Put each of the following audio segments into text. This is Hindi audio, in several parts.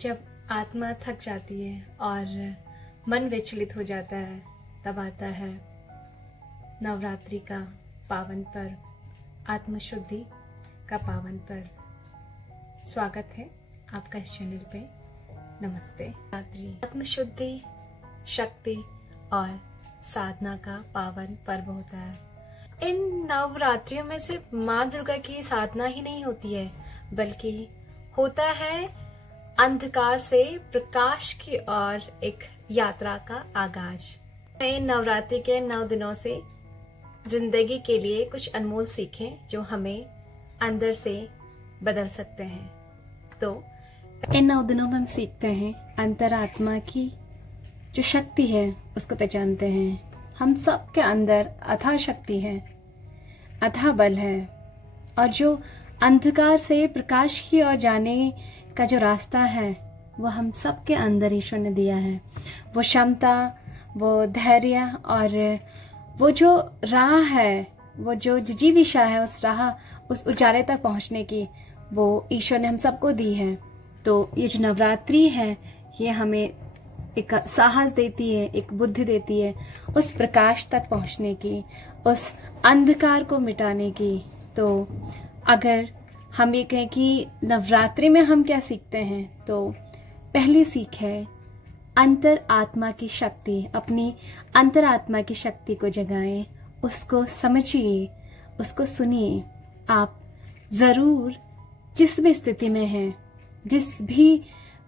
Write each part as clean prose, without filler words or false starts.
जब आत्मा थक जाती है और मन विचलित हो जाता है, तब आता है नवरात्रि का पावन पर्व, आत्मशुद्धि का पावन पर्व। स्वागत है आपका इस चैनल पे। नमस्ते। नवरात्रि आत्मशुद्धि, शक्ति और साधना का पावन पर्व होता है। इन नवरात्रियों में सिर्फ माँ दुर्गा की साधना ही नहीं होती है, बल्कि होता है अंधकार से प्रकाश की ओर एक यात्रा का आगाज। इन नवरात्रि के 9 दिनों से जिंदगी के लिए कुछ अनमोल सीखें जो हमें अंदर से बदल सकते हैं। तो इन 9 दिनों में हम सीखते हैं अंतरात्मा की जो शक्ति है उसको पहचानते हैं। हम सब के अंदर अथाह शक्ति है, अथाह बल है, और जो अंधकार से प्रकाश की ओर जाने का जो रास्ता है वो हम सब के अंदर ईश्वर ने दिया है। वो क्षमता, वो धैर्य और वो जो राह है, वो जो जिजीविषा है, उस राह, उस उजाले तक पहुंचने की, वो ईश्वर ने हम सबको दी है। तो ये जो नवरात्रि है ये हमें एक साहस देती है, एक बुद्धि देती है उस प्रकाश तक पहुंचने की, उस अंधकार को मिटाने की। तो अगर हम ये कहें कि नवरात्रि में हम क्या सीखते हैं, तो पहली सीख है अंतर आत्मा की शक्ति। अपनी अंतर आत्मा की शक्ति को जगाएं, उसको समझिए, उसको सुनिए। आप ज़रूर जिस भी स्थिति में हैं, जिस भी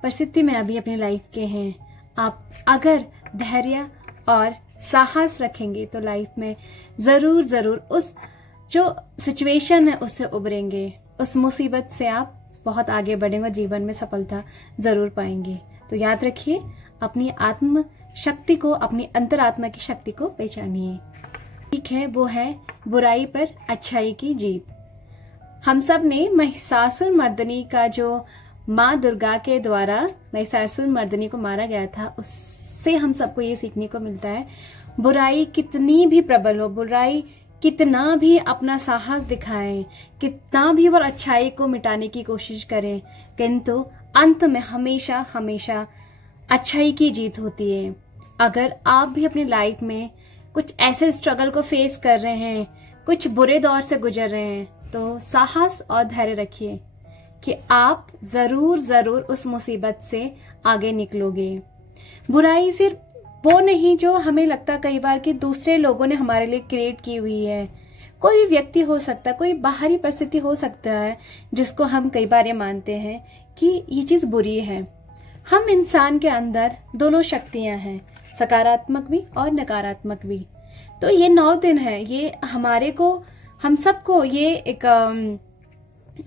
परिस्थिति में अभी अपनी लाइफ के हैं, आप अगर धैर्य और साहस रखेंगे तो लाइफ में ज़रूर उस जो सिचुएशन है उससे उबरेंगे, उस मुसीबत से आप बहुत आगे बढ़ेंगे, जीवन में सफलता ज़रूर पाएंगे। तो याद रखिए, अपनी आत्म शक्ति को, अपनी अंतरात्मा की शक्ति को पहचानिए। ठीक है, वो है बुराई पर अच्छाई की जीत। हम सब ने महिषासुर मर्दनी का जो माँ दुर्गा के द्वारा महिषासुर मर्दनी को मारा गया था, उससे हम सबको ये सीखने को मिलता है, बुराई कितनी भी प्रबल हो, बुराई कितना भी अपना साहस दिखाएं, कितना भी वो अच्छाई को मिटाने की कोशिश करें, किंतु अंत में हमेशा हमेशा अच्छाई की जीत होती है। अगर आप भी अपनी लाइफ में कुछ ऐसे स्ट्रगल को फेस कर रहे हैं, कुछ बुरे दौर से गुजर रहे हैं, तो साहस और धैर्य रखिए कि आप जरूर उस मुसीबत से आगे निकलोगे। बुराई सिर्फ वो नहीं जो हमें लगता कई बार कि दूसरे लोगों ने हमारे लिए क्रिएट की हुई है। कोई व्यक्ति हो सकता है, कोई बाहरी परिस्थिति हो सकता है जिसको हम कई बार ये मानते हैं कि ये चीज बुरी है। हम इंसान के अंदर दोनों शक्तियां हैं, सकारात्मक भी और नकारात्मक भी। तो ये 9 दिन है, ये हमारे को, हम सबको ये एक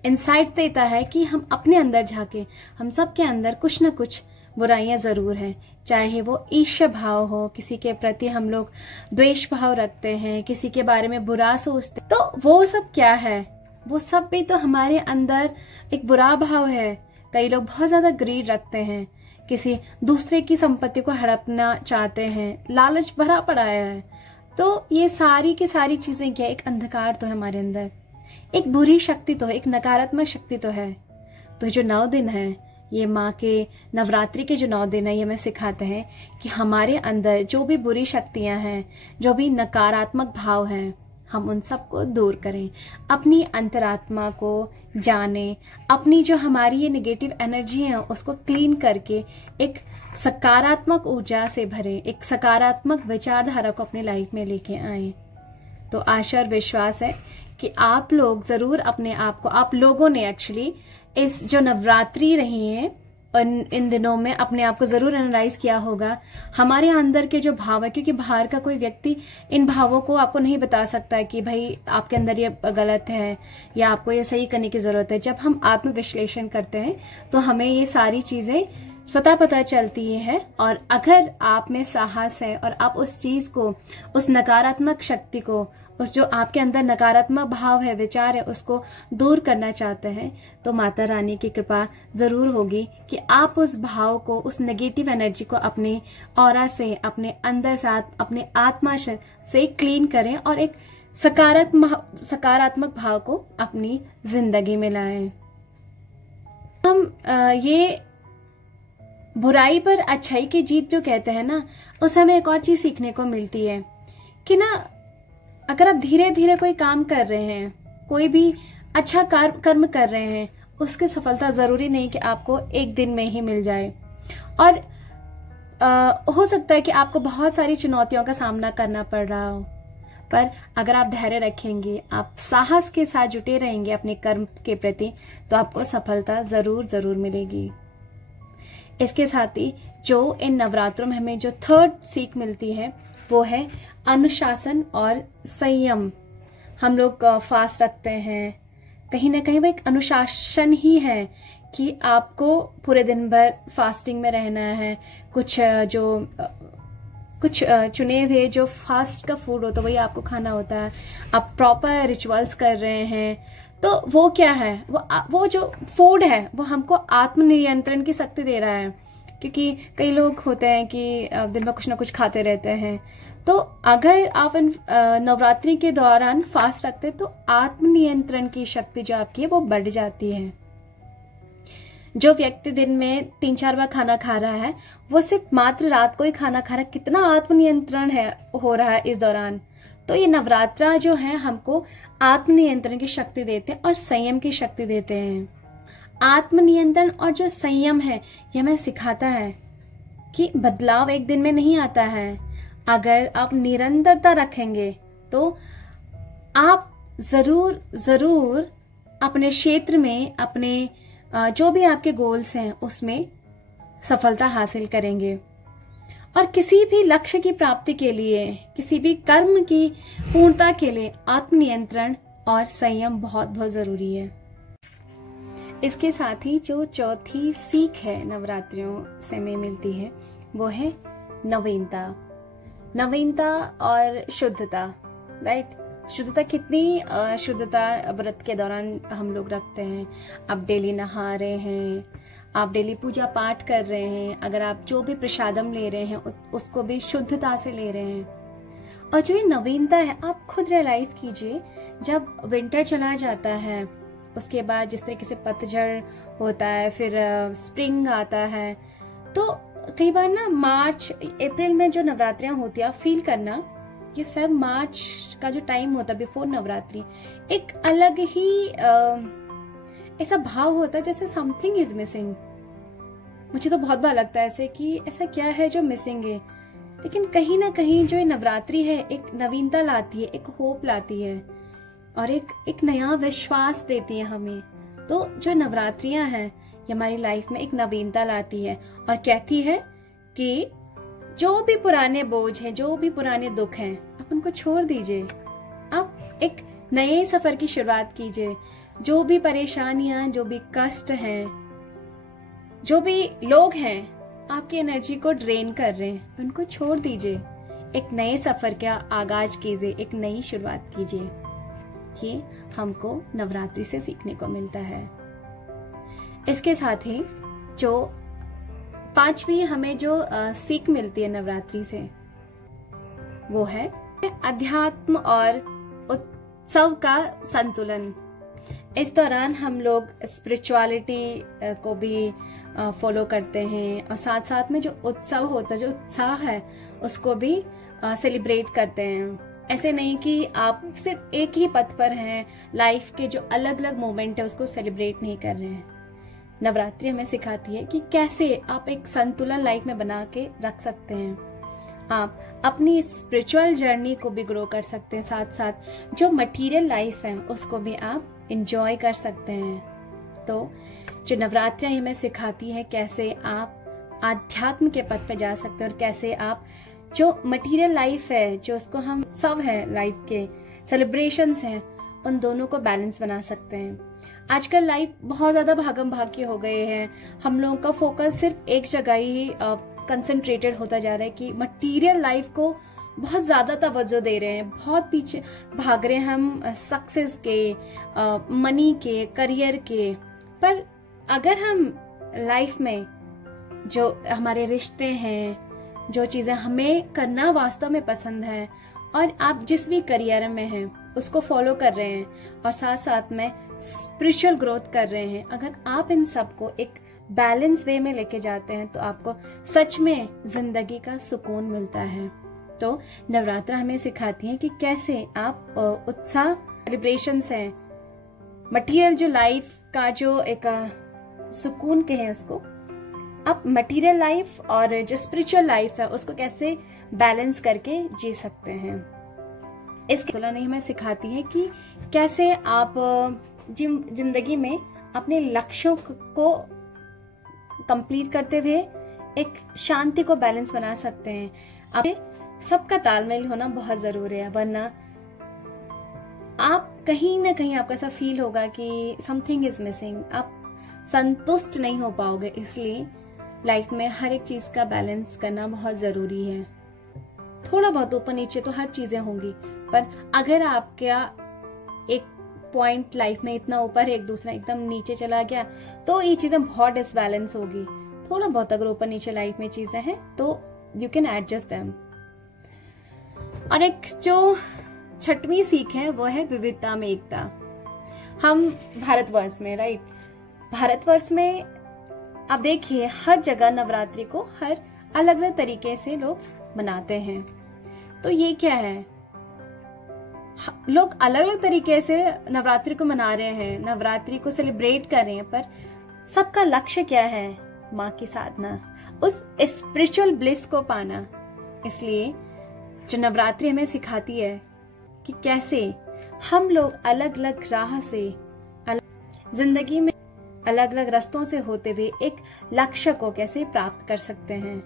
इंसाइट देता है कि हम अपने अंदर झांके। हम सब के अंदर कुछ न कुछ बुराइयां जरूर हैं, चाहे वो ईर्ष्या भाव हो, किसी के प्रति हम लोग द्वेष भाव रखते हैं, किसी के बारे में बुरा सोचते, तो वो सब क्या है, वो सब भी तो हमारे अंदर एक बुरा भाव है। कई लोग बहुत ज्यादा ग्रीड रखते हैं, किसी दूसरे की संपत्ति को हड़पना चाहते हैं, लालच भरा पड़ा है। तो ये सारी की सारी चीजें क्या, एक अंधकार तो है हमारे अंदर, एक बुरी शक्ति तो है, एक नकारात्मक शक्ति तो है। तो जो 9 दिन है, ये माँ के नवरात्रि के जो 9 दिन है, ये हमें सिखाते हैं कि हमारे अंदर जो भी बुरी शक्तियां हैं, जो भी नकारात्मक भाव हैं, हम उन सबको दूर करें, अपनी अंतरात्मा को जाने, अपनी जो हमारी ये नेगेटिव एनर्जी है उसको क्लीन करके एक सकारात्मक ऊर्जा से भरें, एक सकारात्मक विचारधारा को अपनी लाइफ में लेके आए। तो आशा और विश्वास है कि आप लोग जरूर अपने आप को, आप लोगों ने एक्चुअली इस जो नवरात्रि रही है इन दिनों में अपने आप को जरूर एनालाइज किया होगा, हमारे अंदर के जो भाव है, क्योंकि बाहर का कोई व्यक्ति इन भावों को आपको नहीं बता सकता है कि भाई आपके अंदर ये गलत है या आपको ये सही करने की जरूरत है। जब हम आत्मविश्लेषण करते हैं तो हमें ये सारी चीजें स्वतः पता चलती है। और अगर आप में साहस है और आप उस चीज को, उस नकारात्मक शक्ति को, उस जो आपके अंदर नकारात्मक भाव है, विचार है, उसको दूर करना चाहते हैं, तो माता रानी की कृपा जरूर होगी कि आप उस भाव को, उस नेगेटिव एनर्जी को अपने ऑरा से, अपने अंदर से, अपने आत्मा से क्लीन करें और एक सकारात्मक भाव को अपनी जिंदगी में लाएं। हम ये बुराई पर अच्छाई की जीत जो कहते हैं ना, उस हमें एक और चीज सीखने को मिलती है कि ना, अगर आप धीरे धीरे कोई काम कर रहे हैं, कोई भी अच्छा कर्म कर रहे हैं, उसकी सफलता जरूरी नहीं कि आपको एक दिन में ही मिल जाए। और हो सकता है कि आपको बहुत सारी चुनौतियों का सामना करना पड़ रहा हो, पर अगर आप धैर्य रखेंगे, आप साहस के साथ जुटे रहेंगे अपने कर्म के प्रति, तो आपको सफलता जरूर जरूर मिलेगी। इसके साथ ही जो इन नवरात्रों में हमें जो थर्ड सीख मिलती है वो है अनुशासन और संयम। हम लोग फास्ट रखते हैं, कहीं ना कहीं वो एक अनुशासन ही है कि आपको पूरे दिन भर फास्टिंग में रहना है। कुछ चुने हुए जो फास्ट का फूड होता है वही आपको खाना होता है। आप प्रॉपर रिचुअल्स कर रहे हैं, तो वो क्या है, वो जो फूड है वो हमको आत्मनियंत्रण की शक्ति दे रहा है। क्योंकि कई लोग होते हैं कि दिन भर कुछ ना कुछ खाते रहते हैं, तो अगर आप नवरात्रि के दौरान फास्ट रखते हैं तो आत्मनियंत्रण की शक्ति जो आपकी है वो बढ़ जाती है। जो व्यक्ति दिन में 3-4 बार खाना खा रहा है, वो सिर्फ मात्र रात को ही खाना खा रहा है, कितना आत्मनियंत्रण हो रहा है इस दौरान। तो ये नवरात्रा जो है हमको आत्मनियंत्रण की शक्ति देते हैं और संयम की शक्ति देते हैं। आत्मनियंत्रण और जो संयम है ये हमें सिखाता है कि बदलाव एक दिन में नहीं आता है। अगर आप निरंतरता रखेंगे तो आप जरूर जरूर अपने क्षेत्र में, अपने जो भी आपके गोल्स हैं उसमें सफलता हासिल करेंगे। और किसी भी लक्ष्य की प्राप्ति के लिए, किसी भी कर्म की पूर्णता के लिए आत्मनियंत्रण और संयम बहुत बहुत जरूरी है। इसके साथ ही जो चौथी सीख है नवरात्रियों से हमें मिलती है वो है नवीनता। नवीनता और शुद्धता, राइट। शुद्धता, कितनी शुद्धता व्रत के दौरान हम लोग रखते हैं। आप डेली नहा रहे हैं, आप डेली पूजा पाठ कर रहे हैं, अगर आप जो भी प्रसादम ले रहे हैं उसको भी शुद्धता से ले रहे हैं। और जो ये नवीनता है, आप खुद रियलाइज कीजिए, जब विंटर चला जाता है उसके बाद जिस तरीके से पतझड़ होता है, फिर स्प्रिंग आता है, तो कई बार ना मार्च अप्रैल में जो नवरात्रियां होती है, आप फील करना ये फेब मार्च का जो टाइम होता है बिफोर नवरात्रि, एक अलग ही ऐसा भाव होता है जैसे समथिंग इज मिसिंग। मुझे तो बहुत बार लगता है ऐसे कि ऐसा क्या है जो मिसिंग है, लेकिन कहीं ना कहीं जो ये नवरात्रि है एक नवीनता लाती है, एक होप लाती है और एक नया विश्वास देती है हमें। तो जो नवरात्रियां हैं ये हमारी लाइफ में एक नवीनता लाती है और कहती है कि जो भी पुराने बोझ हैं, जो भी पुराने दुख हैं, आप उनको छोड़ दीजिए, आप एक नए सफर की शुरुआत कीजिए। जो भी परेशानियां, जो भी कष्ट हैं, जो भी लोग हैं आपकी एनर्जी को ड्रेन कर रहे हैं, उनको छोड़ दीजिए, एक नए सफर का आगाज कीजिए, एक नई शुरुआत कीजिए। ये हमको नवरात्रि से सीखने को मिलता है। इसके साथ ही जो पांचवी हमें जो सीख मिलती है नवरात्रि से वो है अध्यात्म और उत्सव का संतुलन। इस दौरान हम लोग स्पिरिचुअलिटी को भी फॉलो करते हैं और साथ साथ में जो उत्सव होता है, जो उत्साह है, उसको भी सेलिब्रेट करते हैं। ऐसे नहीं कि आप सिर्फ एक ही पथ पर हैं, लाइफ के जो अलग अलग मोमेंट है उसको सेलिब्रेट नहीं कर रहे हैं। नवरात्रि हमें सिखाती है कि कैसे आप एक संतुलन लाइफ में बना के रख सकते हैं। आप अपनी स्पिरिचुअल जर्नी को भी ग्रो कर सकते हैं, साथ साथ जो मटेरियल लाइफ है उसको भी आप एंजॉय कर सकते हैं। तो जो नवरात्रियां हमें सिखाती है कैसे आप आध्यात्म के पथ पे जा सकते हैं और कैसे आप जो मटेरियल लाइफ है, जो उसको हम सब है लाइफ के सेलिब्रेशंस हैं, उन दोनों को बैलेंस बना सकते हैं। आजकल लाइफ बहुत ज्यादा भागम भाग के हो गए हैं, हम लोगों का फोकस सिर्फ एक जगह ही कंसंट्रेटेड होता जा रहा है कि मटेरियल लाइफ को बहुत ज्यादा तवज्जो दे रहे हैं, बहुत पीछे भाग रहे हैं हम सक्सेस के, मनी के, करियर के। पर अगर हम लाइफ में जो हमारे रिश्ते हैं, जो चीजें हमें करना वास्तव में पसंद है और आप जिस भी करियर में हैं उसको फॉलो कर रहे हैं और साथ साथ में स्पिरिचुअल ग्रोथ कर रहे हैं, अगर आप इन सब को एक बैलेंस वे में लेके जाते हैं तो आपको सच में जिंदगी का सुकून मिलता है। तो नवरात्रा हमें सिखाती है कि कैसे आप उत्साह, सेलिब्रेशंस हैं, मटेरियल जो लाइफ का जो एक सुकून कहें उसको, आप मटेरियल लाइफ और जो स्पिरिचुअल लाइफ है उसको कैसे बैलेंस करके जी सकते हैं। इसके तुलना हमें सिखाती है कि कैसे आप जिंदगी में अपने लक्ष्यों को कंप्लीट करते हुए एक शांति को बैलेंस बना सकते हैं। अब सबका तालमेल होना बहुत जरूरी है, वरना आप कहीं ना कहीं आपको ऐसा फील होगा कि समथिंग इज मिसिंग, आप संतुष्ट नहीं हो पाओगे। इसलिए लाइफ में हर एक चीज का बैलेंस करना बहुत जरूरी है। थोड़ा बहुत ऊपर नीचे तो हर चीजें होंगी, पर अगर आपका एक पॉइंट लाइफ में इतना ऊपर है, एक दूसरा एकदम नीचे चला गया, तो ये चीजें बहुत डिसबैलेंस होगी। थोड़ा बहुत अगर ऊपर नीचे लाइफ में चीजें हैं तो यू कैन एडजस्ट देम। और एक जो छठवीं सीख है वो है विविधता में एकता। हम भारतवर्ष में, राइट, भारतवर्ष में आप देखिए हर जगह नवरात्रि को हर अलग अलग तरीके से लोग मनाते हैं। तो ये क्या है, लोग अलग अलग तरीके से नवरात्रि को मना रहे हैं, नवरात्रि को सेलिब्रेट कर रहे हैं, पर सबका लक्ष्य क्या है? माँ की साधना, उस स्पिरिचुअल ब्लिस को पाना। इसलिए जो नवरात्रि हमें सिखाती है कि कैसे हम लोग अलग अलग राह से, जिंदगी में अलग अलग रास्तों से होते हुए एक लक्ष्य को कैसे प्राप्त कर सकते हैं।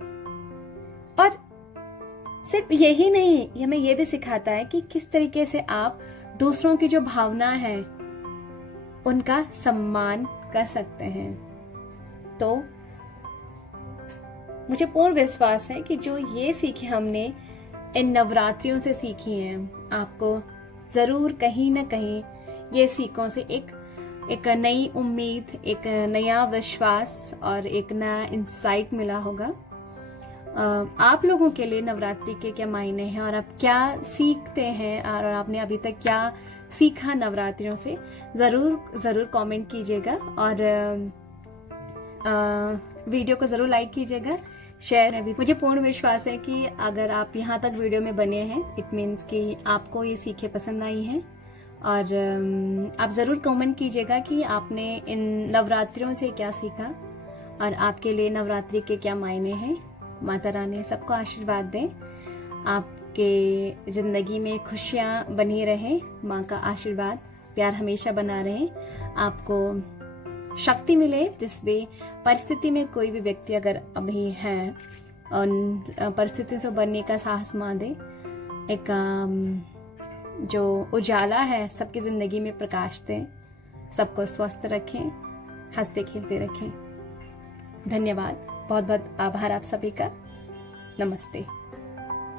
और सिर्फ यही नहीं, हमें यह भी सिखाता है कि किस तरीके से आप दूसरों की जो भावना है उनका सम्मान कर सकते हैं। तो मुझे पूर्ण विश्वास है कि जो ये सीखे हमने इन नवरात्रियों से सीखी हैं, आपको जरूर कहीं ना कहीं ये सीखों से एक नई उम्मीद, एक नया विश्वास और एक नया इंसाइट मिला होगा। आप लोगों के लिए नवरात्रि के क्या मायने हैं और आप क्या सीखते हैं और आपने अभी तक क्या सीखा नवरात्रियों से, ज़रूर कमेंट कीजिएगा और वीडियो को ज़रूर लाइक कीजिएगा, शेयर। मुझे पूर्ण विश्वास है कि अगर आप यहाँ तक वीडियो में बने हैं, इट मीन्स कि आपको ये सीखें पसंद आई हैं। और आप ज़रूर कमेंट कीजिएगा कि आपने इन नवरात्रियों से क्या सीखा और आपके लिए नवरात्रि के क्या मायने हैं। माता रानी सबको आशीर्वाद दें, आपके ज़िंदगी में खुशियाँ बनी रहें, माँ का आशीर्वाद प्यार हमेशा बना रहे, आपको शक्ति मिले। जिस भी परिस्थिति में कोई भी व्यक्ति अगर अभी है, उन परिस्थितियों से बनने का साहस मां दे, एक जो उजाला है सबकी जिंदगी में प्रकाश दें, सबको स्वस्थ रखें, हंसते खेलते रखें। धन्यवाद, बहुत बहुत आभार आप सभी का। नमस्ते,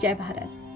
जय भारत।